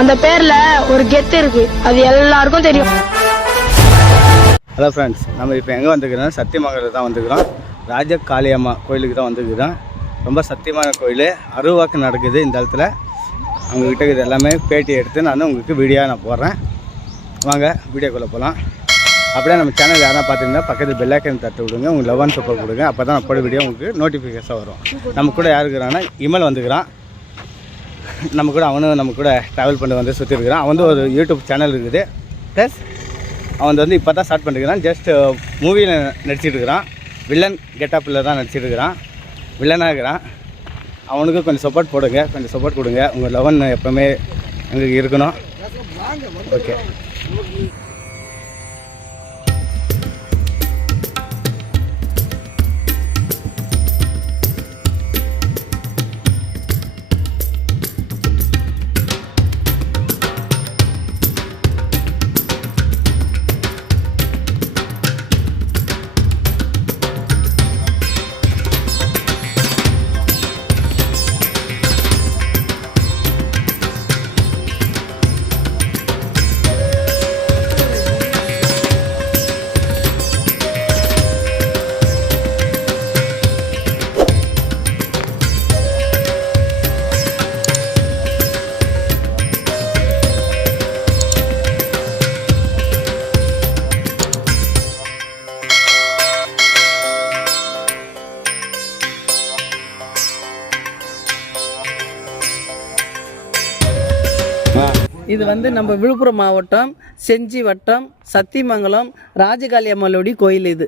அந்த பேர்ல ஒரு கெத்து இருக்கு. அது எல்லாருக்கும் தெரியும். ஹலோ ஃப்ரெண்ட்ஸ் நம்ம இப்போ எங்கே வந்துக்கிறோம் சத்தியமங்கலத்தில் தான் வந்துக்கிறோம் ராஜ காளியம்மா கோயிலுக்கு தான் வந்துக்கிறோம் ரொம்ப சத்தியமான கோயில். அருவாக்கு நடக்குது இந்த இடத்துல. அவங்கக்கிட்ட இது எல்லாமே பேட்டி எடுத்து நான் உங்களுக்கு வீடியோ நான் போடுறேன். வாங்க வீடியோக்குள்ளே போகலாம் அப்படியே நம்ம சேனல் யாராவது பார்த்துருந்தா பக்கத்து பெல்லைக்கன் தட்டு விடுங்க. உங்களுக்கு லெவன் சூப்பர் கொடுங்க. அப்போ தான் நான் போட வீடியோ உங்களுக்கு நோட்டிஃபிகேஷன் வரும். நம்ம கூட யாருக்குறாங்கன்னா இமல் வந்துக்கிறான் நம்ம கூட அவனும் நம்ம கூட ட்ராவல் பண்ணி வந்து சுற்றி இருக்கிறான் அவன் வந்து ஒரு யூடியூப் சேனல் இருக்குது. ப்ளஸ் அவன் வந்து இப்போ தான் ஸ்டார்ட் பண்ணிருக்கிறான் ஜஸ்ட் மூவியில் uh, நடிச்சிட்டு இருக்கிறான். வில்லன் கெட்டப்பில் தான் நடிச்சிட்டு இருக்கிறான். வில்லனாக இருக்கிறான். அவனுக்கு கொஞ்சம் சப்போர்ட் போடுங்க. கொஞ்சம் சப்போர்ட் கொடுங்க. உங்கள் லெவன் எப்போவுமே எங்களுக்கு இருக்கணும். ஓகே இது வந்து நம்ம விழுப்புரம் மாவட்டம் செஞ்சி வட்டம் சத்தியமங்கலம் ராஜகாளி அம்மாளுடைய கோயில் இது.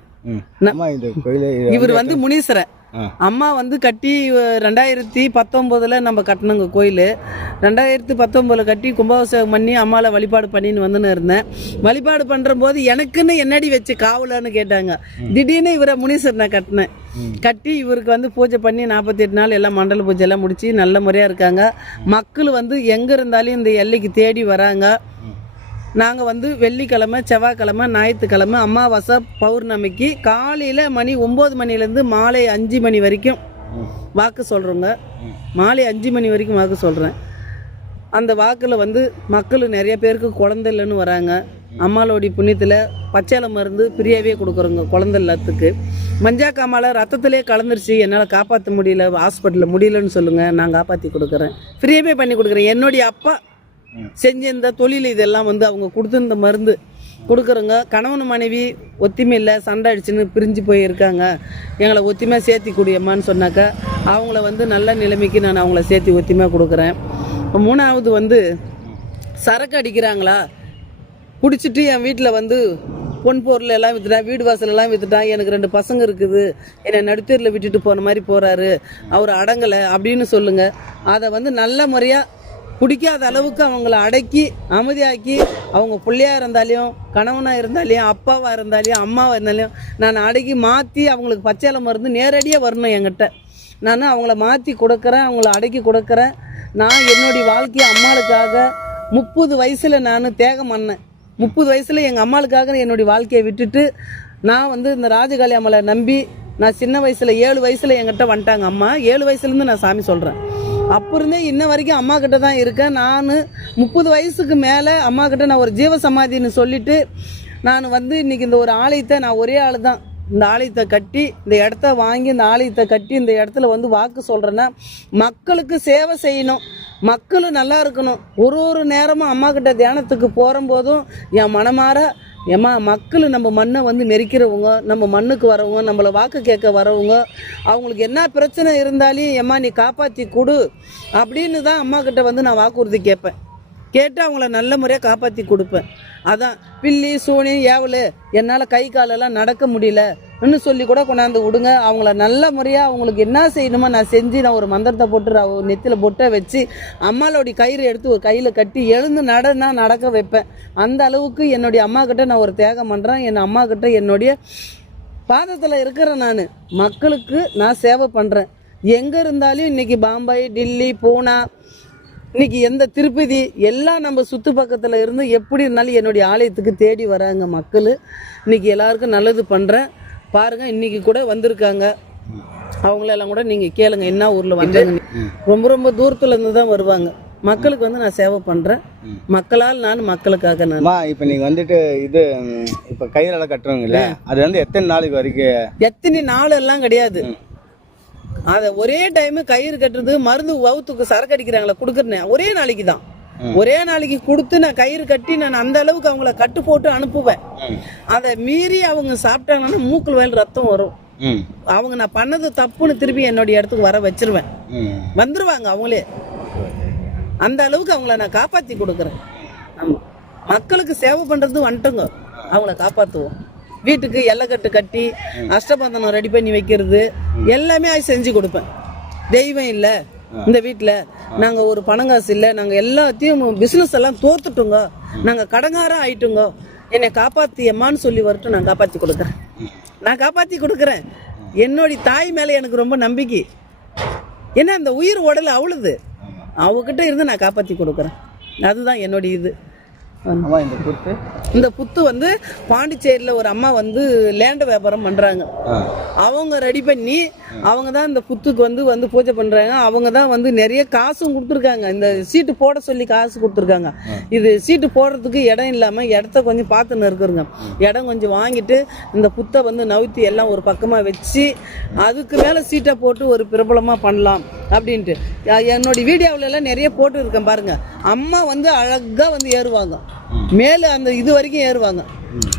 இவர் வந்து முனீஸ்வரன். அம்மா வந்து கட்டி ரெண்டாயிரத்தி பத்தொம்போதுல நம்ம கட்டினங்க கோயில். ரெண்டாயிரத்தி பத்தொம்போதுல கட்டி கும்பாபிஷேகம் பண்ணி அம்மாவை வழிபாடு பண்ணின்னு வந்துன்னு இருந்தேன். வழிபாடு பண்ணுற போது எனக்குன்னு என்னடி வச்சு காவலான்னு கேட்டாங்க. திடீர்னு இவரை முனீஸ்வரனை கட்டினேன். கட்டி இவருக்கு வந்து பூஜை பண்ணி நாற்பத்தி எட்டு நாள் எல்லாம் மண்டல பூஜை எல்லாம் முடித்து நல்ல முறையாக இருக்காங்க. மக்கள் வந்து எங்கே இருந்தாலும் இந்த எல்லைக்கு தேடி வராங்க. நாங்கள் வந்து வெள்ளிக்கிழமை செவ்வாய்க்கிழமை ஞாயிற்றுக்கிழமை அமாவாசை பௌர்ணமிக்கு காலையில் மணி ஒம்பது மணிலேருந்து மாலை அஞ்சு மணி வரைக்கும் வாக்கு சொல்கிறோங்க மாலை அஞ்சு மணி வரைக்கும் வாக்கு சொல்கிறேன் அந்த வாக்கில் வந்து மக்கள் நிறைய பேருக்கு குழந்தை இல்லைன்னு வராங்க. அம்மாளோடைய புண்ணியத்தில் பச்சையில மருந்து ஃப்ரீயாகவே கொடுக்குறோங்க குழந்தை எல்லாத்துக்கு மஞ்சா காமால ரத்தத்திலே கலந்துருச்சு என்னால் காப்பாற்ற முடியல ஹாஸ்பிட்டலில் முடியலன்னு சொல்லுங்கள் நான் காப்பாற்றி கொடுக்குறேன். ஃப்ரீயாகவே பண்ணி கொடுக்குறேன். என்னுடைய அப்பா செஞ்ச இந்த தொழில் இதெல்லாம் வந்து அவங்க கொடுத்துருந்த மருந்து கொடுக்குறோங்க. கணவன் மனைவி ஒத்துமை இல்லை சண்டை அடிச்சுன்னு பிரிஞ்சு போய் இருக்காங்க எங்களை ஒத்திமையாக சேர்த்தி கூடியம்மான்னு சொன்னாக்கா அவங்கள வந்து நல்ல நிலைமைக்கு நான் அவங்கள சேர்த்தி ஒத்திமையாக கொடுக்குறேன். மூணாவது வந்து சரக்கு அடிக்கிறாங்களா? குடிச்சிட்டு என் வீட்டில் வந்து பொன் பொருள் எல்லாம் விற்றுட்டான் வீடு வாசல் எல்லாம் விற்றுட்டான் எனக்கு ரெண்டு பசங்க இருக்குது. என்னை நடுத்தேரில் விட்டுட்டு போன மாதிரி போகிறாரு அவர் அடங்கலை அப்படின்னு சொல்லுங்கள் அதை வந்து நல்ல முறையாக குடிக்காத அளவுக்கு அவங்கள அடக்கி அமைதியாக்கி அவங்க பிள்ளையாக இருந்தாலையும் கணவனாக இருந்தாலையும் அப்பாவாக இருந்தாலையும் அம்மாவாக இருந்தாலையும் நான் அடக்கி மாற்றி அவங்களுக்கு பச்சையில மருந்து நேரடியாக வரணும் என்கிட்ட. நான் அவங்கள மாற்றி கொடுக்குறேன் அவங்கள அடக்கி கொடுக்குறேன். நான் என்னுடைய வாழ்க்கையை அம்மாளுக்காக முப்பது வயசில் நான் தேகம் பண்ணேன். முப்பது வயசில் எங்கள் அம்மாளுக்காக என்னுடைய வாழ்க்கையை விட்டுட்டு நான் வந்து இந்த ராஜகாளி அம்மலை நம்பி நான் சின்ன வயசில் ஏழு வயசில் என்கிட்ட வந்துட்டாங்க அம்மா. ஏழு வயசுலேருந்து நான் சாமி சொல்கிறேன் அப்போ இருந்தே இன்ன வரைக்கும் அம்மா கிட்ட தான் இருக்கேன். நான் முப்பது வயசுக்கு மேலே அம்மா கிட்ட நான் ஒரு ஜீவ சமாதின்னு சொல்லிட்டு நான் வந்து இன்னைக்கு இந்த ஒரு ஆலயத்தை நான் ஒரே ஆள் தான் இந்த ஆலயத்தை கட்டி இந்த இடத்த வாங்கி இந்த ஆலயத்தை கட்டி இந்த இடத்துல வந்து வாக்கு சொல்கிறேன்னா மக்களுக்கு சேவை செய்யணும். மக்களும் நல்லா இருக்கணும். ஒரு ஒரு நேரமும் அம்மா கிட்ட தியானத்துக்கு போகும்போதும் என் மனமாற ஏம்மா மக்கள் நம்ம மண்ணை வந்து மெரிக்கிறவங்க நம்ம மண்ணுக்கு வரவங்க நம்மளை வாக்கு கேட்க வரவங்க அவங்களுக்கு என்ன பிரச்சனை இருந்தாலும் ஏம்மா நீ காப்பாற்றி கொடு. அப்படின்னு தான் அம்மா கிட்ட வந்து நான் வாக்குறுதி கேட்பேன். கேட்டு அவங்கள நல்ல முறையாக காப்பாற்றி கொடுப்பேன். அதான் பில்லி சூனி ஏவலு என்னால் கை காலெல்லாம் நடக்க முடியல இன்னும் சொல்லி கூட கொண்டாந்து விடுங்க. அவங்கள நல்ல முறையாக அவங்களுக்கு என்ன செய்யணுமோ நான் செஞ்சு நான் ஒரு மந்திரத்தை போட்டு ஒரு நெத்தியில் பொட்டை வச்சு அம்மாவோடைய கயிறு எடுத்து ஒரு கையில் கட்டி எழுந்து நடனா நடக்க வைப்பேன். அந்த அளவுக்கு என்னுடைய அம்மா கிட்ட நான் ஒரு தியாகம் பண்ணுறேன் என் அம்மா கிட்ட என்னுடைய பாதத்தில் இருக்கிறேன் நான் மக்களுக்கு நான் சேவை பண்ணுறேன் எங்கே இருந்தாலும் இன்றைக்கி பாம்பாய் டில்லி பூனா இன்னைக்கு எந்த திருப்பதி எல்லாம் நம்ம சுற்று பக்கத்தில் இருந்து எப்படி இருந்தாலும் என்னுடைய ஆலயத்துக்கு தேடி வராங்க மக்கள். இன்னைக்கு எல்லாருக்கும் நல்லது பண்ணுறேன் பாருங்க இன்னைக்கு கூட வந்திருக்காங்க. அவங்களெல்லாம் கூட நீங்கள் கேளுங்க என்ன ஊரில் வந்தாங்க ரொம்ப ரொம்ப தூரத்துல இருந்து தான் வருவாங்க. மக்களுக்கு வந்து நான் சேவை பண்ணுறேன் மக்களால் நான் மக்களுக்காக நான். இப்போ நீங்கள் வந்துட்டு இது இப்போ கயிறால கட்டுறவங்கல்ல அது வந்து எத்தனை நாளைக்கு வரைக்கும்? எத்தனை நாள் எல்லாம் கிடையாது. அதை ஒரே டைம் கயிறு கட்டுறது மருந்து வவுத்துக்கு சரக்கு அடிக்கிறாங்களா கொடுக்குறேன் ஒரே நாளைக்கு தான். ஒரே நாளைக்கு கொடுத்து நான் கயிறு கட்டி நான் அந்த அளவுக்கு அவங்கள கட்டு போட்டு அனுப்புவேன். அதை மீறி அவங்க சாப்பிட்டாங்கன்னா மூக்குல வயல் ரத்தம் வரும். அவங்க நான் பண்ணது தப்புன்னு திருப்பி என்னுடைய இடத்துக்கு வர வச்சிருவேன். வந்துருவாங்க அவங்களே. அந்த அளவுக்கு அவங்கள நான் காப்பாற்றி கொடுக்குறேன். ஆமாம் மக்களுக்கு சேவை பண்ணுறது வந்துட்டோங்க. அவங்கள காப்பாற்றுவோம் வீட்டுக்கு எல்லைக்கட்டு கட்டி அஷ்டபந்தனம் ரெடி பண்ணி வைக்கிறது. எல்லாமே அது செஞ்சு கொடுப்பேன். தெய்வம் இல்லை இந்த வீட்டில் நாங்கள் ஒரு பணங்காசு இல்லை நாங்கள் எல்லாத்தையும் பிஸ்னஸ் எல்லாம் தோத்துட்டோங்க. நாங்கள் கடங்காரம் ஆயிட்டோங்க. என்னை காப்பாற்றியம்மான்னு சொல்லி வரட்டும் நான் காப்பாற்றி கொடுக்குறேன். நான் காப்பாற்றி கொடுக்குறேன். என்னுடைய தாய் மேலே எனக்கு ரொம்ப நம்பிக்கை. ஏன்னா அந்த உயிர் உடல் அவ்வளவு. அவகிட்ட இருந்து நான் காப்பாற்றி கொடுக்குறேன். அதுதான் என்னுடைய இது. இந்த குத்து இந்த புத்து வந்து பாண்டிச்சேரியில் ஒரு அம்மா வந்து லேண்ட் வியாபாரம் பண்ணுறாங்க அவங்க ரெடி பண்ணி அவங்க தான் இந்த புத்துக்கு வந்து வந்து பூஜை பண்ணுறாங்க அவங்க தான் வந்து நிறைய காசும் கொடுத்துருக்காங்க. இந்த சீட்டு போட சொல்லி காசு கொடுத்துருக்காங்க. இது சீட்டு போடுறதுக்கு இடம் இல்லாமல் இடத்த கொஞ்சம் பார்த்துன்னு இருக்கிறோங்க இடம் கொஞ்சம் வாங்கிட்டு இந்த புத்தை வந்து நவுத்தி எல்லாம் ஒரு பக்கமாக வச்சு அதுக்கு மேலே சீட்டை போட்டு ஒரு பிரபலமாக பண்ணலாம் அப்படின்ட்டு. அஹ் என்னுடைய வீடியோவுல எல்லாம் நிறைய போட்டு இருக்கேன் பாருங்கள் அம்மா வந்து அழகாக வந்து ஏறுவாங்க. மேலே அந்த இது வரைக்கும் ஏறுவாங்க.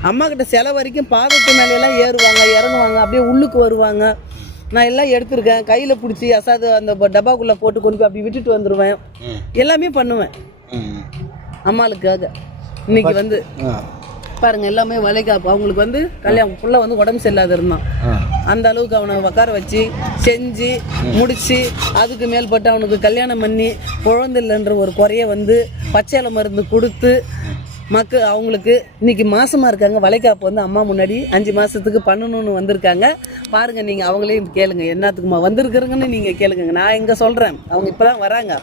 அம்மா கிட்ட சில வரைக்கும் பாதத்து மேல எல்லாம் ஏறுவாங்க இறங்குவாங்க அப்படியே உள்ளுக்கு வருவாங்க. நான் எல்லாம் எடுத்திருக்கேன். கையில் பிடிச்சி அசாது அந்த டப்பாக்குள்ளே போட்டு கொண்டு போய் அப்படி விட்டுட்டு வந்துடுவேன் எல்லாமே பண்ணுவேன். அம்மாளுக்காக. இன்னைக்கு வந்து பாருங்க எல்லாமே வளைகாப்பு அவங்களுக்கு வந்து கல்யாணம் புள்ள வந்து உடம்பு சரியில்லாத இருந்தான். அந்த அளவுக்கு அவனை உட்கார வச்சு செஞ்சு முடிச்சு அதுக்கு மேல்பட்டு அவனுக்கு கல்யாணம் பண்ணி குழந்தை இல்லைன்ற ஒரு குறைய வந்து பச்சையில மருந்து கொடுத்து மக்க அவங்களுக்கு இன்னைக்கு மாசமா இருக்காங்க. வளைகாப்பு வந்து அம்மா முன்னாடி அஞ்சு மாசத்துக்கு பண்ணணும்னு வந்திருக்காங்க. பாருங்க நீங்க அவங்களையும் கேளுங்க. என்னத்துக்குமா வந்திருக்கிறீங்கன்னு நீங்க கேளுங்க நான் எங்க சொல்றேன். அவங்க இப்பதான் வராங்க.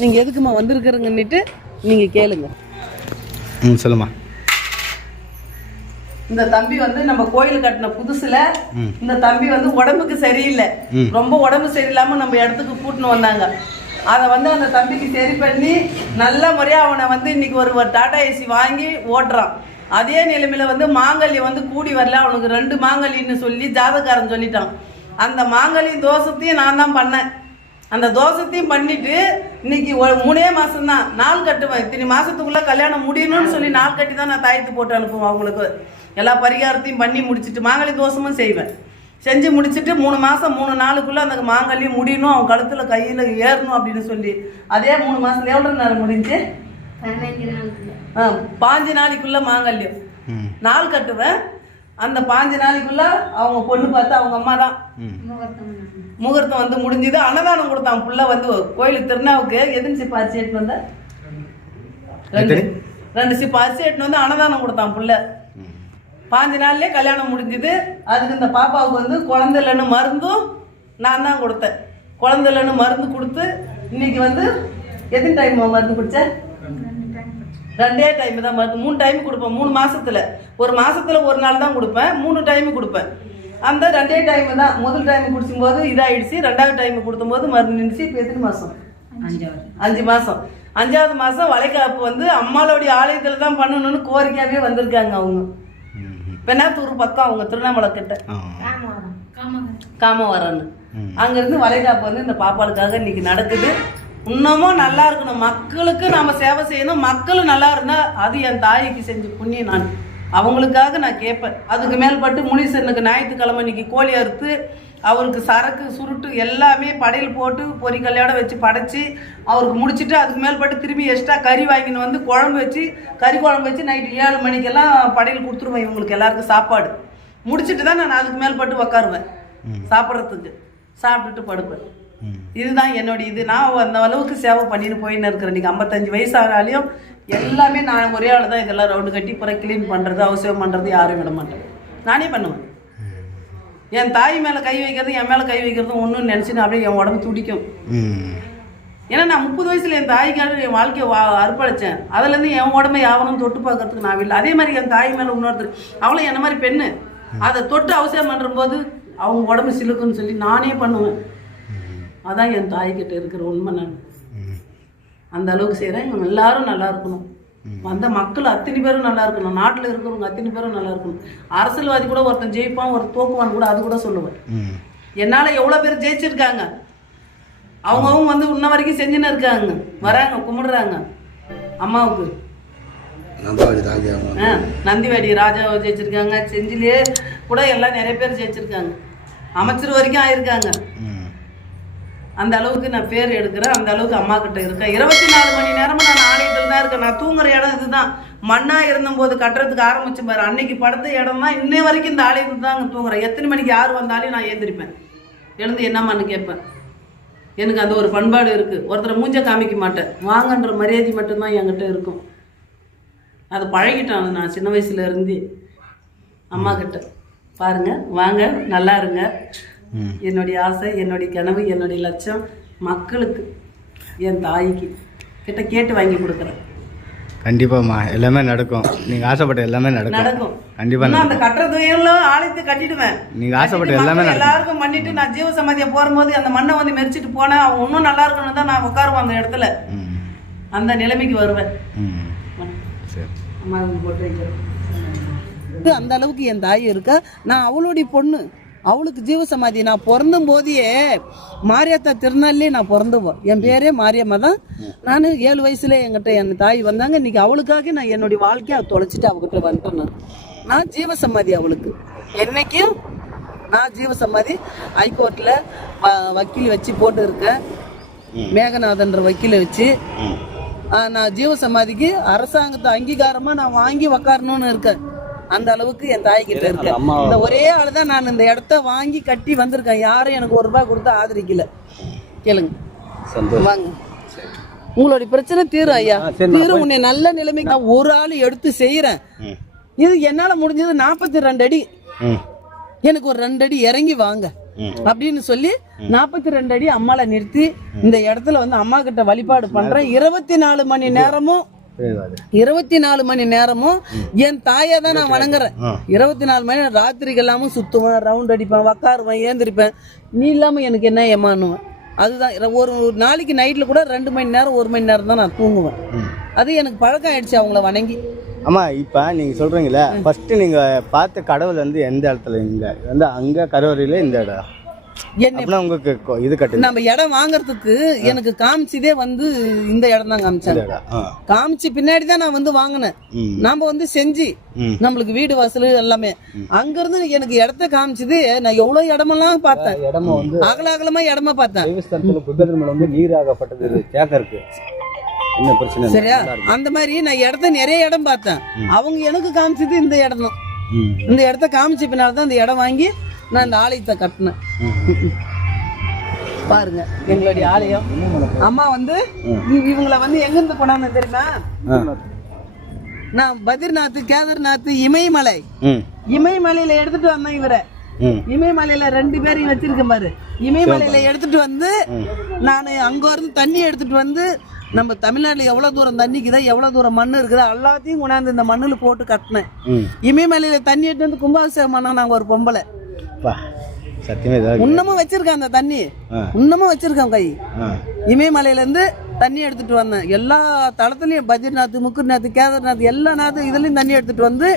நீங்க எதுக்குமா வந்திருக்கிறீங்கன்னுட்டு நீங்க கேளுங்க. ம் சொல்லுமா இந்த தம்பி வந்து நம்ம கோயில் கட்டின புதுசுல இந்த தம்பி வந்து உடம்புக்கு சரியில்லை. ரொம்ப உடம்பு சரியில்லாம நம்ம இடத்துக்கு கூட்டின்னு வந்தாங்க. அதை வந்து அந்த தம்பிக்கு சரி பண்ணி நல்ல முறையாக அவனை வந்து இன்னைக்கு ஒரு ஒரு டாடா ஏசி வாங்கி ஓட்டுறான். அதே நிலைமையில வந்து மாங்கல்யம் வந்து கூடி வரல. அவனுக்கு ரெண்டு மாங்கல்யன்னு சொல்லி ஜாதகாரன் சொல்லிட்டான். அந்த மாங்கல்ய தோசத்தையும் நான் தான் பண்ணேன். அந்த தோசத்தையும் பண்ணிட்டு இன்னைக்கு ஒரு மூணே மாசம்தான். நாள் கட்டுவேன். இத்தனை மாசத்துக்குள்ள கல்யாணம் முடியணும்னு சொல்லி நாள் கட்டி தான் நான் தாயத்து போட்டு அனுப்புவேன் அவங்களுக்கு. எல்லா பரிகாரத்தையும் பண்ணி முடிச்சிட்டு மாங்கல்ய தோசமும் செய்வேன். செஞ்சு முடிச்சிட்டு மூணு மாசம் மூணு நாளுக்குள்ள அந்த மாங்கல்யம் முடியணும் அவன் கழுத்துல கையில ஏறணும் அப்படின்னு சொல்லி. அதே மூணு மாசத்துல எவ்வளவு நேரம் முடிஞ்சு? ஆ, பாஞ்சு நாளைக்குள்ள மாங்கல்யம் நாள் கட்டுவேன். அந்த பாஞ்சு நாளைக்குள்ள அவங்க பொண்ணு பார்த்து அவங்க அம்மா தான். முகூர்த்தம் வந்து முடிஞ்சது. அன்னதானம் கொடுத்தான். புள்ள வந்து கோயிலுக்கு திருநாவுக்கு எதுன்னு சிப்பா அரிசி எடுத்துன்னு வந்த ரெண்டு? ரெண்டு சிப்பா அரிசி எடுத்துன்னு வந்து அன்னதானம் கொடுத்தான் புள்ள. பாஞ்சு நாள்லேயே கல்யாணம் முடிஞ்சுது. அதுக்கு இந்த பாப்பாவுக்கு வந்து குழந்தைலன்னு இல்லைன்னு மருந்தும் நான் தான் கொடுத்தேன். குழந்தைலன்னு மருந்து கொடுத்து இன்னைக்கு வந்து எத்தனை டைம் மருந்து குடித்தேன் ரெண்டே டைம் தான் மருந்து. மூணு டைம் கொடுப்பேன். மூணு மாதத்தில் ஒரு மாதத்தில் ஒரு நாள் தான் கொடுப்பேன். மூணு டைம் கொடுப்பேன். அந்த ரெண்டே டைம் தான். முதல் டைம் குடிச்சும்போது இதாகிடுச்சு ரெண்டாவது டைம் கொடுக்கும்போது மருந்து நின்றுச்சு இப்போ எத்தனை மாதம் அஞ்சு மாதம் அஞ்சாவது மாதம் வளைகாப்பு வந்து அம்மாவோடைய ஆலயத்தில் தான் பண்ணணும்னு கோரிக்கையாகவே வந்திருக்காங்க அவங்க. பெண்ணாத்தூர் பக்கம் அவங்க திருவண்ணாமலை கிட்ட. ஆ. காமவரன்னு அங்கிருந்து வளைகாப்பு வந்து இந்த பாப்பாளுக்காக இன்னைக்கு நடக்குது. இன்னமும் நல்லா இருக்கணும். மக்களுக்கு நாம சேவை செய்யணும். மக்களும் நல்லா இருந்தா அது என் தாய்க்கு செஞ்ச புண்ணியம் நான். அவங்களுக்காக நான் கேட்பேன். அதுக்கு மேல்பட்டு முனிசனுக்கு ஞாயிற்றுக்கிழமை இன்னைக்கு கோழி அறுத்து அவருக்கு சரக்கு சுருட்டு எல்லாமே படையல் போட்டு பொறி கல்யாணம் வச்சு படைச்சி அவருக்கு முடிச்சிட்டு அதுக்கு மேல்பட்டு திரும்பி எக்ஸ்ட்ரா கறி வாங்கின்னு வந்து குழம்பு வச்சு கறி குழம்பு வச்சு நைட்டு ஏழு மணிக்கெல்லாம் படையல் கொடுத்துருவேன் இவங்களுக்கு எல்லாருக்கும் சாப்பாடு. முடிச்சிட்டு தான் நான் அதுக்கு மேல்பட்டு உக்காருவேன். சாப்பிட்றதுக்கு. சாப்பிட்டுட்டு படுப்பேன். இதுதான் என்னுடைய இது. நான் அந்த அளவுக்கு சேவை பண்ணிட்டு போயின்னு இருக்கிறேன். இன்னைக்கு ஐம்பத்தஞ்சு வயசு ஆனாலையும் எல்லாமே நான் ஒரே ஆள் தான். இதெல்லாம் ரவுண்டு கட்டி பிறகு க்ளீன் பண்ணுறது அவசியம் பண்ணுறது யாரும் விட மாட்டேன். நானே பண்ணுவேன். என் தாய் மேலே கை வைக்கிறது என் மேலே கை வைக்கிறதும் ஒன்றும் நினச்சின்னு அப்படியே என் உடம்பு துடிக்கும். ஏன்னா நான் முப்பது வயசுல என் தாய்க்காக என் வாழ்க்கையை வா அர்ப்பணிச்சேன். அதுலேருந்து என் உடம்பை யாவனும் தொட்டு பார்க்கறதுக்கு நான் இல்லை அதே மாதிரி என் தாய் மேலே இன்னொருத்தர் அவளும் என்ன மாதிரி பெண்ணு. அதை தொட்டு அவசியம் பண்ணும்போது அவங்க உடம்பு சிலுக்குன்னு சொல்லி நானே பண்ணுவேன். அதான் என் தாய்கிட்ட இருக்கிற உண்மை நான். அந்த அளவுக்கு செய்கிறேன் இவங்க எல்லாரும் நல்லா இருக்கணும். வந்த மக்கள் அத்தனை பேரும் நல்லா இருக்கணும். நாட்டில் இருக்கிறவங்க அத்தனை பேரும் நல்லா இருக்கணும். அரசியல்வாதி கூட ஒருத்தன் ஜெயிப்பான் ஒரு தோக்குவான் கூட அது கூட சொல்லுவேன். என்னால் எவ்வளோ பேர் ஜெயிச்சிருக்காங்க? அவங்கவுங்க வந்து இன்ன வரைக்கும் செஞ்சுன்னு இருக்காங்க. வராங்க கும்பிடுறாங்க. அம்மாவுக்கு. ராஜா நந்திவாடி ராஜாவை ஜெயிச்சிருக்காங்க. செஞ்சிலே கூட எல்லாம் நிறைய பேர் ஜெயிச்சிருக்காங்க. அமைச்சர் வரைக்கும் ஆயிருக்காங்க. அந்த அளவுக்கு நான் பேர் எடுக்கிறேன். அந்த அளவுக்கு அம்மா கிட்ட இருக்கேன். இருபத்தி நாலு மணி நேரமும் நான் ஆலயத்தில் தான் இருக்கேன். நான் தூங்குற இடம் இதுதான். மண்ணா இருந்தபோது கட்டுறதுக்கு ஆரம்பிச்சு பாரு. அன்னைக்கு படுத்த இடம் தான் இன்னை வரைக்கும் இந்த ஆலயத்தில் தான் அங்கே தூங்குறேன். எத்தனை மணிக்கு யார் வந்தாலும் நான் ஏந்திரிப்பேன். எழுந்து என்னம்மான்னு கேட்பேன். எனக்கு அந்த ஒரு பண்பாடு இருக்குது ஒருத்தரை மூஞ்ச காமிக்க மாட்டேன். வாங்கன்ற மரியாதை மட்டும்தான் என்கிட்ட இருக்கும். அது பழகிட்டேன் நான் சின்ன வயசுல இருந்து. அம்மா கிட்ட பாருங்க வாங்க நல்லா இருங்க. என்னுடைய ஆசை என்னுடைய கனவு என்னுடைய லட்சம் மக்களுக்கு என் தாய்க்கு. கிட்ட கேட்டு வாங்கி கொடுக்குறேன். கண்டிப்பாம்மா எல்லாமே நடக்கும். நீங்கள் ஆசைப்பட்ட எல்லாமே நடக்கும். நடக்கும். கண்டிப்பாக அந்த கட்டுறதுல ஆலயத்தை கட்டிடுவேன். நீங்க ஆசைப்பட்ட எல்லாமே. எல்லாருக்கும் பண்ணிட்டு நான் ஜீவ சமாதியை போகும்போது அந்த மண்ணை வந்து மெரிச்சிட்டு போனேன். அவன் இன்னும் நல்லா இருக்கணும் தான் நான் உட்காருவேன் அந்த இடத்துல. அந்த நிலைமைக்கு வருவேன். அந்த அளவுக்கு என் தாய் இருக்கா? நான் அவளுடைய பொண்ணு. அவளுக்கு ஜீவசமாதி. நான் பிறந்தும் போதே மாரியாத்தா திருநாள்லயே நான் பிறந்துவோம் என் பேரே மாரியம்மா தான். நான் ஏழு வயசுல என்கிட்ட என் தாய் வந்தாங்க. இன்னைக்கு அவளுக்காக நான் என்னுடைய வாழ்க்கையை தொலைச்சிட்டு அவகிட்ட வந்துட்டேன் நான். நான் ஜீவசமாதி அவளுக்கு. என்னைக்கும் நான் ஜீவசமாதி ஹைகோர்ட்டில் வக்கீல் வச்சு போட்டு இருக்கேன் மேகநாதன்ற வக்கீலை வச்சு. நான் ஜீவசமாதிக்கு அரசாங்கத்தை அங்கீகாரமா நான் வாங்கி உக்காரணும்னு இருக்கேன். அந்த அளவுக்கு என் தாய் கிட்ட இருக்கேன். இந்த ஒரே ஆளு தான் நான் இந்த இடத்த வாங்கி கட்டி வந்திருக்கேன். யாரும் எனக்கு ஒரு ரூபாய் கொடுத்து ஆதரிக்கல. கேளுங்க. வாங்க. உங்களுடைய பிரச்சனை தீரும் ஐயா. தீரும் உன்னை நல்ல நிலைமைக்கு நான் ஒரு ஆள் எடுத்து செய்யறேன். இது என்னால முடிஞ்சது நாற்பத்தி ரெண்டு அடி. எனக்கு ஒரு ரெண்டு அடி இறங்கி வாங்க. அப்படின்னு சொல்லி நாற்பத்தி ரெண்டு அடி அம்மால நிறுத்தி இந்த இடத்துல வந்து அம்மா கிட்ட வழிபாடு பண்றேன். இருபத்தி நாலு மணி நேரமும் இருபத்தி நாலு மணி நேரமும் என் தாயை தான் நான் வணங்குறேன். இருபத்தி நாலு மணி ராத்திரிக்கு எல்லாமும் சுத்துவேன் ரவுண்ட் அடிப்பேன் உக்காருவேன் ஏந்திரிப்பேன். நீ இல்லாம எனக்கு என்ன ஏமானுவேன்? அதுதான். ஒரு நாளைக்கு நைட்ல கூட ரெண்டு மணி நேரம் ஒரு மணி நேரம் தான் நான் தூங்குவேன். அது எனக்கு பழக்கம் ஆயிடுச்சு அவங்கள வணங்கி. அம்மா இப்போ நீங்கள் சொல்கிறீங்களே ஃபஸ்ட்டு நீங்கள் பார்த்த கடவுள் வந்து எந்த இடத்துல இங்கே வந்து அங்கே கருவறையில் இந்த இடம். என்னை உங்களுக்கு இது கட்டுங்க. நம்ம இடம் வாங்குறதுக்கு எனக்கு காமிச்சதே வந்து இந்த இடம் தான் காமிச்சாங்க. காமிச்சு பின்னாடி தான் நான் வந்து வாங்கினேன். நாம வந்து செஞ்சு நம்மளுக்கு வீடு வாசல் எல்லாமே. அங்கிருந்து எனக்கு இடத்த காமிச்சது நான் எவ்வளவு இடமெல்லாம் பார்த்தேன். இடமா வந்து அகல அகலமா இடமா பார்த்தேன். நீராகப்பட்டது இல்லை. சரியா. அந்த மாதிரி நான் இடத்த நிறைய இடம் பார்த்தேன். அவங்க எனக்கு காமிச்சது இந்த இடம் தான். இந்த இடத்த காமிச்ச பின்னால தான் இந்த இடம் வாங்கி நான் இந்த ஆலயத்தை கட்டினேன். பாருங்க எங்களுடைய ஆலயம். அம்மா வந்து இவங்கள வந்து எங்க இருந்து கொண்டாந்து தெரியுமா. நான் பத்ரிநாத் கேதார்நாத் இமயமலை. இமயமலையில எடுத்துட்டு வந்தேன் இவரை. இமயமலையில ரெண்டு பேரையும் வச்சிருக்கேன் பாரு. இமயமலையில எடுத்துட்டு வந்து நான் அங்க இருந்து தண்ணி எடுத்துட்டு வந்து நம்ம தமிழ்நாட்டுல எவ்வளவு தூரம் தண்ணிக்குதா எவ்வளவு தூரம் மண் இருக்குதா எல்லாத்தையும் கொண்டாந்து இந்த மண்ணுல போட்டு கட்டினேன். இமயமலையில தண்ணி எடுத்து வந்து கும்பாபிஷேகம் பண்ணோம் நாங்க ஒரு பொம்பளை. இன்னமும் வச்சிருக்கேன் அந்த தண்ணி. இன்னமும் வச்சிருக்கேன் கை. ஆ. இமயமலையில இருந்து தண்ணி எடுத்துட்டு வந்தேன். எல்லா தளத்துலயும் பத்ரிநாத் முக்குர்நாத் கேதார்நாத் எல்லா நாத்து இதுலயும் தண்ணி எடுத்துட்டு வந்து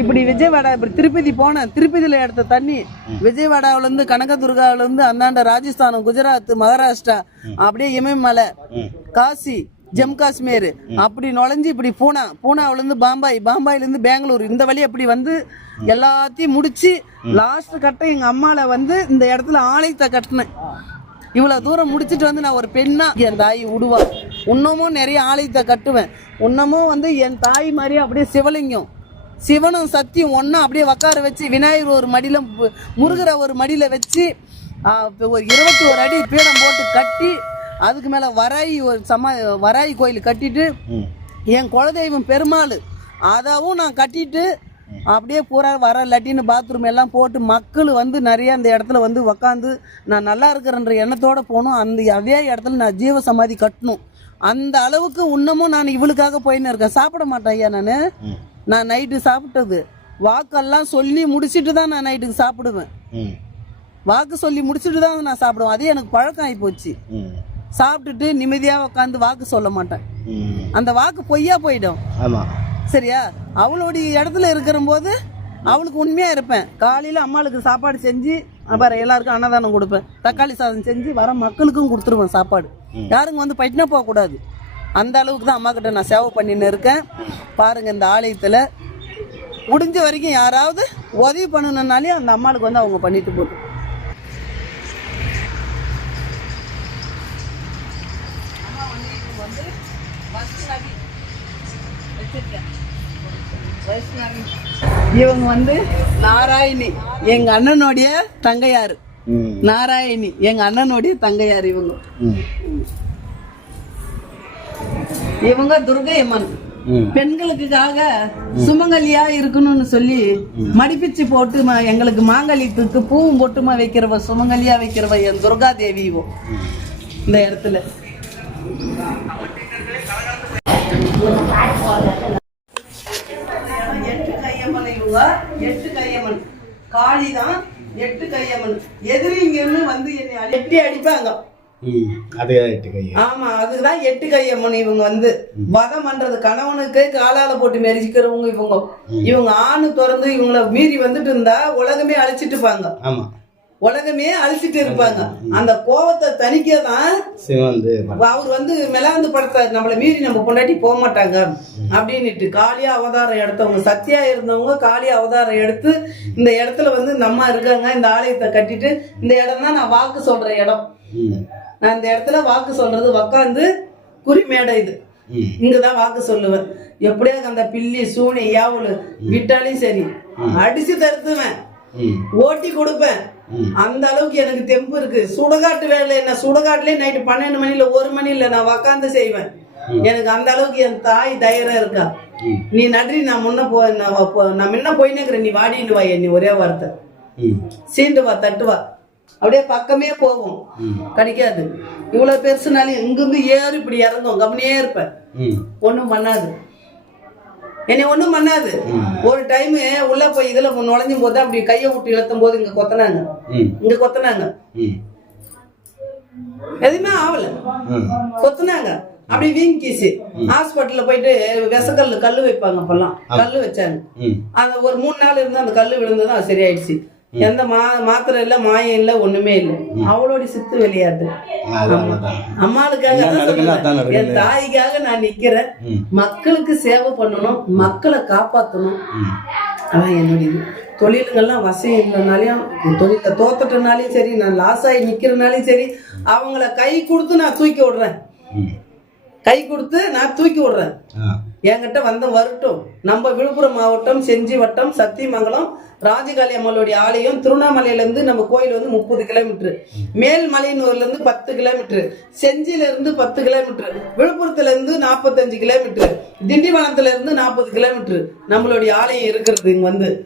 இப்படி விஜயவாடா இப்படி திருப்பதி போனேன். திருப்பதியில எடுத்த தண்ணி விஜயவாடாவிலேருந்து இருந்து கனகதுர்காவுல இருந்து அந்தாண்ட ராஜஸ்தானம் குஜராத் மகாராஷ்டிரா அப்படியே இமயமலை காசி ஜம்மு காஷ்மீர் அப்படி நுழைஞ்சு இப்படி பூனா பூனாவுல இருந்து பாம்பாய் பாம்பாயில இருந்து பெங்களூர் இந்த வழி அப்படி வந்து எல்லாத்தையும் முடிச்சு லாஸ்ட் கட்ட எங்க அம்மால வந்து இந்த இடத்துல ஆலயத்தை கட்டினேன். இவ்வளவு தூரம் முடிச்சிட்டு வந்து நான் ஒரு பெண்ணா என் தாய் விடுவா இன்னமும் நிறைய ஆலயத்தை கட்டுவேன். இன்னமும் வந்து என் தாய் மாதிரி அப்படியே சிவலிங்கம். சிவனும் சத்தியம் ஒன்றா அப்படியே உக்கார வச்சு விநாயகர் ஒரு மடியில முருகரை ஒரு மடியில வச்சு ஒரு இருபத்தி ஒரு அடி பீடம் போட்டு கட்டி அதுக்கு மேல வராய் ஒரு சம வராய் கோயில் கட்டிட்டு என் குலதெய்வம் பெருமாள். அதாவும் நான் கட்டிட்டு அப்படியே பூரா வர லட்டின்னு பாத்ரூம் எல்லாம் போட்டு மக்கள் வந்து நிறைய அந்த இடத்துல வந்து உக்காந்து நான் நல்லா இருக்கிறன்ற எண்ணத்தோட போகணும். அந்த அதே இடத்துல நான் ஜீவ சமாதி கட்டணும். அந்த அளவுக்கு இன்னமும் நான் இவளுக்காக போயின்னு இருக்கேன். சாப்பிட மாட்டேன் ஐயா நான். நான் நைட்டு சாப்பிட்டது. வாக்கெல்லாம் சொல்லி முடிச்சிட்டு தான் நான் நைட்டுக்கு சாப்பிடுவேன். வாக்கு சொல்லி முடிச்சிட்டு தான் நான் சாப்பிடுவேன். அதே எனக்கு பழக்கம் ஆகி போச்சு. சாப்பிட்டுட்டு நிம்மதியாக உட்காந்து வாக்கு சொல்ல மாட்டேன். அந்த வாக்கு பொய்யா போயிடும். ஆமாம் சரியா? அவளுடைய இடத்துல இருக்கிற போது அவளுக்கு உண்மையாக இருப்பேன். காலையில் அம்மாளுக்கு சாப்பாடு செஞ்சு அப்புறம் எல்லாருக்கும் அன்னதானம் கொடுப்பேன். தக்காளி சாதம் செஞ்சு வர மக்களுக்கும் கொடுத்துருவேன் சாப்பாடு. யாருங்க வந்து பட்டினா போகக்கூடாது. அந்த அளவுக்கு தான் அம்மா கிட்ட நான் சேவை பண்ணின்னு இருக்கேன். பாருங்க இந்த ஆலயத்தில் முடிஞ்ச வரைக்கும் யாராவது உதவி பண்ணணுன்னாலே அந்த அம்மாளுக்கு வந்து அவங்க பண்ணிட்டு போட்டு இவங்க வந்து நாராயணி எங்க அண்ணனுடைய தங்கையாரு. நாராயணி எங்க அண்ணனுடைய தங்கையார் இவங்க. இவங்க துர்கை அம்மன் பெண்களுக்காக சுமங்கலியா இருக்கணும்னு சொல்லி மடிப்பிச்சு போட்டு எங்களுக்கு மாங்கல்யத்துக்கு பூவும் பொட்டுமா வைக்கிறவ சுமங்கலியா வைக்கிறவ என் துர்கா தேவி இவோ. இந்த இடத்துல எட்டு கையம்மன் இவங்க எட்டு கையம்மன் காளி தான் எட்டு கையம்மன் எதிரிங்கன்னு வந்து என்னை எட்டி அடிப்பாங்க. ஆமா அதுதான் எட்டு கையம்மன் இவங்க வந்து. வதம் பண்றது கணவனுக்கு காலால போட்டு மெரிச்சிக்கிறவங்க இவங்க. இவங்க ஆணு திறந்து இவங்கள மீறி வந்துட்டு இருந்தா உலகமே அழிச்சிட்டு இருப்பாங்க. ஆமாம் உலகமே அழிச்சிட்டு இருப்பாங்க. அந்த கோவத்தை தணிக்க தான் அவர் வந்து மிளாந்து படத்தை நம்மளை மீறி நம்ம கொண்டாட்டி போக மாட்டாங்க அப்படின்னுட்டு காளியா அவதாரம் எடுத்தவங்க சத்தியா இருந்தவங்க காளி அவதாரம் எடுத்து இந்த இடத்துல வந்து இந்த அம்மா இருக்காங்க இந்த ஆலயத்தை கட்டிட்டு இந்த இடம் தான் நான் வாக்கு சொல்ற இடம். நான் இந்த இடத்துல வாக்கு சொல்றது உக்காந்து குறிமேடை இது. இங்கதான் வாக்கு சொல்லுவேன். எப்படியாவது அந்த பில்லி சூனி யாவுல விட்டாலும் சரி அடிச்சு தருத்துவேன். ஓட்டி கொடுப்பேன். அந்த அளவுக்கு எனக்கு தெம்பு இருக்கு. சுடுகாட்டு வேலை என்ன? சுடுகாட்டுலயே நைட்டு பன்னெண்டு மணில ஒரு மணில நான் உக்காந்து செய்வேன். எனக்கு அந்த அளவுக்கு என் தாய் தைரியம் இருக்கா. நீ நன்றி நான் முன்ன போ நான் நான் முன்ன போயின்னு இருக்கிறேன் நீ வாடின்னு வா நீ ஒரே வார்த்தை. சீண்டு வா தட்டு வா. அப்படியே பக்கமே போகும். கிடைக்காது. இவ்வளவு பெருசுனாலும் இங்கிருந்து ஏறி இப்படி இறங்கும். கம்மியே இருப்பேன். ஒன்றும் பண்ணாது. என்னை ஒன்றும் பண்ணாது. ஒரு டைம் உள்ள போய் இதுல நுழைஞ்சும் போது அப்படி கையை விட்டு இழுத்தும் போது இங்க கொத்தினாங்க. இங்க கொத்தினாங்க. எதுவுமே ஆகல. கொத்துனாங்க. அப்படி வீங்கிச்சு. ஹாஸ்பிட்டல்ல போயிட்டு விசக்கல்லு கல்லு வைப்பாங்க அப்பெல்லாம். கல்லு வச்சாங்க. அந்த ஒரு மூணு நாள் இருந்து அந்த கல்லு விழுந்ததும் சரியாயிடுச்சு. எந்த மா மாத்திரை இல்ல மாயம் இல்ல ஒண்ணுமே இல்ல. அவளோட சித்து விளையாட்டு. அம்மாளுக்காக. என் தாய்க்காக நான் நிக்கிறேன். மக்களுக்கு சேவை பண்ணணும் மக்களை காப்பாத்தணும். அதான் என்னுடைய தொழில்கள்லாம் வசதி இல்லைனாலையும் தொழில தோத்துட்டனாலையும் சரி நான் லாஸ் ஆகி நிக்கிறனாலையும் சரி அவங்கள கை கொடுத்து நான் தூக்கி விடுறேன். கை கொடுத்து நான் தூக்கி விடுறேன். என்கிட்ட வந்த வரட்டும் நம்ம விழுப்புரம் மாவட்டம் செஞ்சி வட்டம் சத்தியமங்கலம் ராஜகாளி அம்மனுடைய ஆலயம் திருவண்ணாமலையிலேருந்து நம்ம கோயில் வந்து முப்பது கிலோமீட்டர். மேல்மலையனூர்லேருந்து பத்து கிலோமீட்டர். செஞ்சியிலேருந்து பத்து கிலோமீட்டர். விழுப்புரத்துலேருந்து நாற்பத்தஞ்சு கிலோமீட்டர். திண்டிவனத்துலேருந்து நாற்பது கிலோமீட்டர். நம்மளுடைய ஆலயம் இருக்கிறது இங்கே வந்து.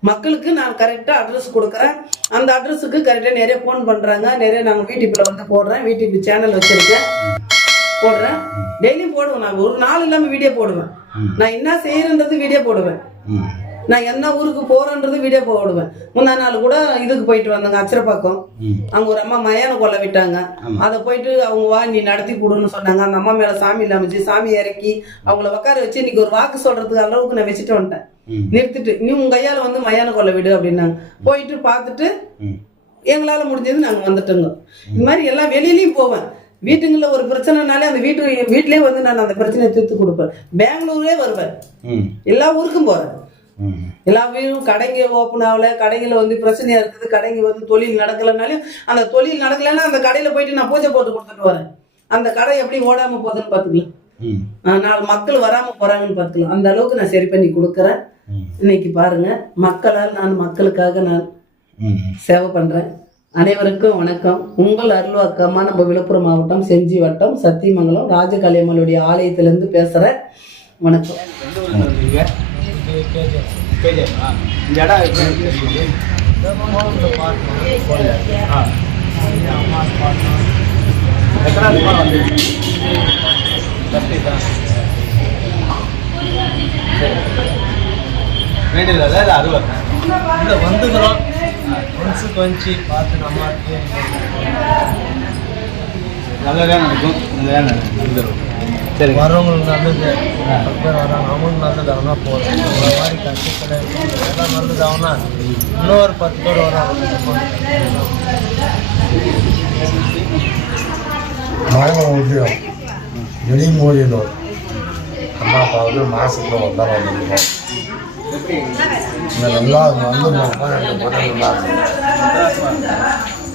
மக்களுக்கு நான் கரெக்டாக அட்ரஸ் கொடுக்குறேன். அந்த அட்ரஸுக்கு கரெக்டாக நிறைய ஃபோன் பண்ணுறாங்க நிறைய நாங்கள் யூடியூப்பில் வந்து போடுறேன். யூடியூப் சேனல் வச்சுருக்கேன். போடுறேன். டெய்லியும் போடுவேன் நான். ஒரு நாள் இல்லாமல் வீடியோ போடுவேன். நான் என்ன செய்யறன்றது வீடியோ போடுவேன். நான் என்ன ஊருக்கு போறேன்றது வீடியோ போடுவேன். முந்தா நாள் கூட இதுக்கு போயிட்டு வந்தாங்க அச்சரப்பாக்கம். ம். அங்க ஒரு அம்மா மயான கொல்ல விட்டாங்க. அதை போயிட்டு அவங்க வா நீ நடத்தி கொடுன்னு சொன்னாங்க. அந்த அம்மா மேல சாமி இல்லாமச்சு சாமி இறக்கி அவங்கள உட்கார வச்சு இன்னைக்கு ஒரு வாக்கு சொல்றதுக்கு அளவுக்கு நான் வச்சுட்டு வந்துட்டேன். நிறுத்திட்டு நீ உங்க கையால வந்து மயான கொல்ல விடு அப்படின்னாங்க. போயிட்டு பார்த்துட்டு எங்களால முடிஞ்சது நாங்க வந்துட்டோங்க. இந்த மாதிரி எல்லாம் வெளியிலயும் போவேன். வீட்டுங்களில் ஒரு பிரச்சனைனாலே அந்த வீட்டு வீட்லயே வந்து நான் அந்த பிரச்சனையை தீர்த்து கொடுப்பேன். பெங்களூரே வருவேன். எல்லா ஊருக்கும் போறேன். ம் எல்லா வீடும் கடைங்க ஓப்பன் ஆகல. கடைங்கள வந்து பிரச்சனையா இருக்குது. கடைங்க வந்து தொழில் நடக்கலைனாலும் அந்த தொழில் நடக்கலைன்னா அந்த கடையில போயிட்டு நான் பூஜை போட்டு கொடுத்துட்டு வரேன். அந்த கடை எப்படி ஓடாம போகுதுன்னு பாத்துக்கலாம் நாலு மக்கள் வராம போறாங்கன்னு பாத்துக்கலாம் அந்த அளவுக்கு நான் சரி பண்ணி கொடுக்குறேன். இன்னைக்கு பாருங்க மக்களால் நான் மக்களுக்காக நான் சேவை பண்றேன். அனைவருக்கும் வணக்கம். உங்கள் அருள்வாக்கம்மா நம்ம விழுப்புரம் மாவட்டம் செஞ்சி வட்டம் சத்தியமங்கலம் ராஜகாளியம்மனுடைய ஆலயத்திலிருந்து பேசுறேன். வணக்கம். வந்தீங்க கேஜிஎஃப் ஆ. இந்த இடம் தெரியுது ஆ. எத்தனை சும்மா வந்துருக்கீங்க ஃபஸ்ட்டு தான் வேண்டியது இல்லை அறுபது இல்லை வந்துக்கிறோம் ஒன்ஸுக்கு வந்துச்சு பார்த்து நம்ம நல்லதாக நடக்கும் நல்லதாக நடந்துடும் சரிங்க. வரவங்களுக்கு நல்லது. பத்து பேர் வராங்க அவங்களுக்கு நல்லது ஆகுனா போதும் இந்த மாதிரி கஷ்டப்பட எல்லாம் நல்லது ஆகுனா இன்னொரு பத்து பேர் வராங்க நாங்கள் உத்தியோகம் இடிமூலியில் அம்மா அப்பா வந்து மாதத்தில் தடவை வந்துருக்கோம் இந்த நல்லா வந்து நல்லா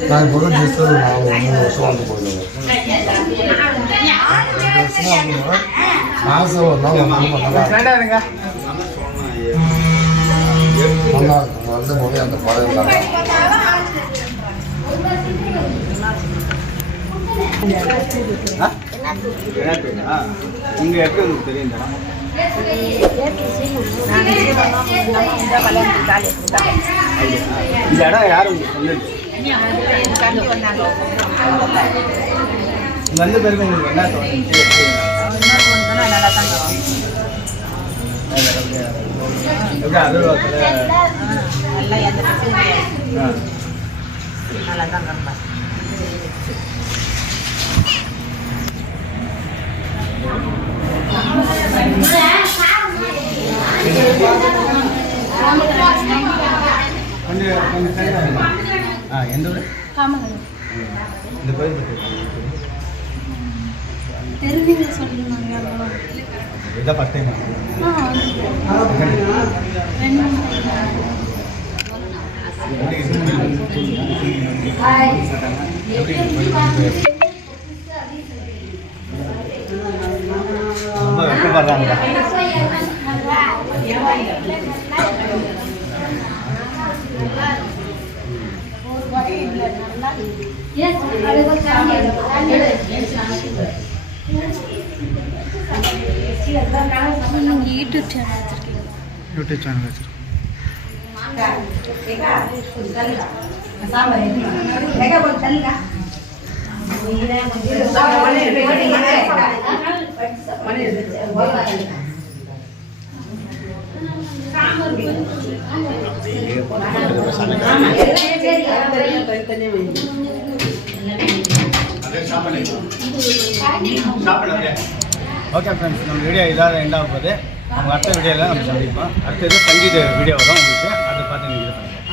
நான் இப்போ வந்து டிஸ்டர் நான் மூணு வருஷம் வந்து வந்து மாதம் ஒரு நாள் ரொம்ப நல்லா நல்லா இருக்கும் வந்து போது அந்த நல்லா எப்படி உங்களுக்கு தெரியும் இந்த இடம் உங்களுக்கு சொன்னது வந்த பிறகு உங்களுக்கு என்ன தோணுச்சு எப்படி அலுவலகத்தில்? எந்த ஊர்? இந்த கோயில் பற்றி தெரிஞ்சு சொல்லுங்க இதான் ஃபஸ்ட் டைம் ரொம்ப வெக்கப்படுறாங்க யூடியூப் சேனல் வச்சிருக்கீங்க. யூடியூப் சேனல் வச்சுருக்கோம். ஓகே ஃப்ரெண்ட்ஸ் நம்ம வீடியோ இதாக எண்ட் ஆக போகுது. நம்ம அடுத்த வீடியோவில் நம்ம சந்திப்போம். அடுத்தது சங்கீத வீடியோ வரும் உங்களுக்கு. அதை பார்த்து நீங்கள் இது பண்ணுங்கள்